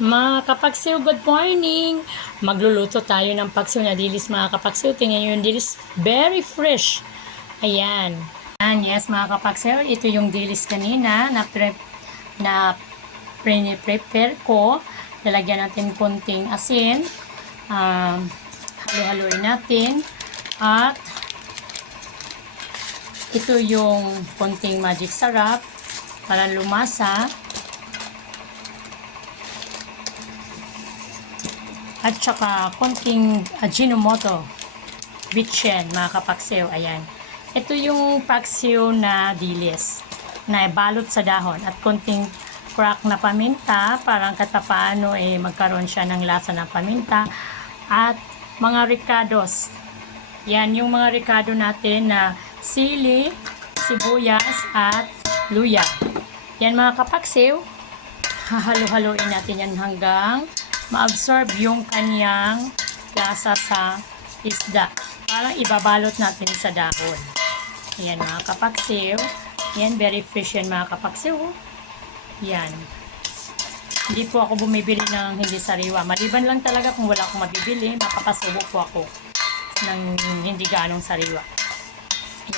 Mga kapagsiw, good morning! Magluluto tayo ng pagsiw na dilis mga kapagsiw. Tingnan yung dilis, very fresh. Ayan. Ayan, yes mga kapagsiw. Ito yung dilis kanina na pre na prepare ko. Lalagyan natin konting asin. Um, halo-haloin natin. At ito yung konting magic sarap para lumasa. At saka konting Ajinomoto. Bitchen, mga kapaksew. Ayan. Ito yung paksiw na dilis na balot sa dahon at konting crack na paminta parang katapaano eh magkaroon siya ng lasa ng paminta at mga ricados yan yung mga ricado natin na sili, sibuyas at luya yan mga kapaksiw hahalo-haloin natin yan hanggang ma-absorb yung kanyang lasa sa isda. Parang ibabalot natin sa dahon. Yan mga kapaksiw. Yan, very fresh yan mga kapaksiw. Yan. Hindi po ako bumibili ng hindi sariwa. Maliban lang talaga kung wala akong mabibili, mapapasubo po ako ng hindi ganong sariwa.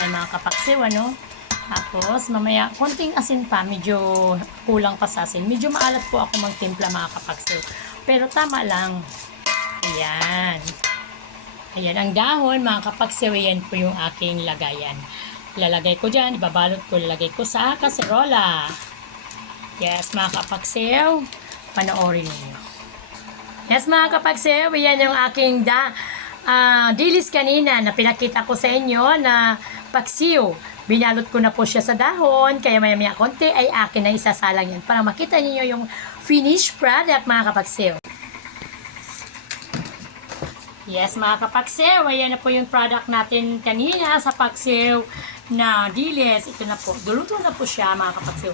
Yan mga kapaksiw, ano? Tapos, mamaya, konting asin pa, medyo kulang pa sa asin. Medyo maalat po ako magtimpla mga kapaksiw. Pero tama lang. Ayan. Ayan, ang dahon, mga kapaksiw, yan po yung aking lagayan. Lalagay ko dyan, ibabalot ko, lalagay ko sa kaserola. Yes, mga kapaksiw, panoorin ninyo. Yes, mga kapaksiw, yan yung aking da, ah, dilis kanina na pinakita ko sa inyo na paksiw. Binalot ko na po siya sa dahon, kaya maya maya konti ay akin na isasalang yan para makita niyo yung finished product, mga kapaksiw. Yes, mga kapagsew, ayan na po yung product natin kanina sa pagsew na dilis. Ito na po, duluto na po siya mga kapagsew.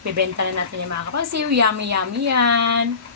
Bibenta na natin yung mga kapagsew. Yummy, yummy yan.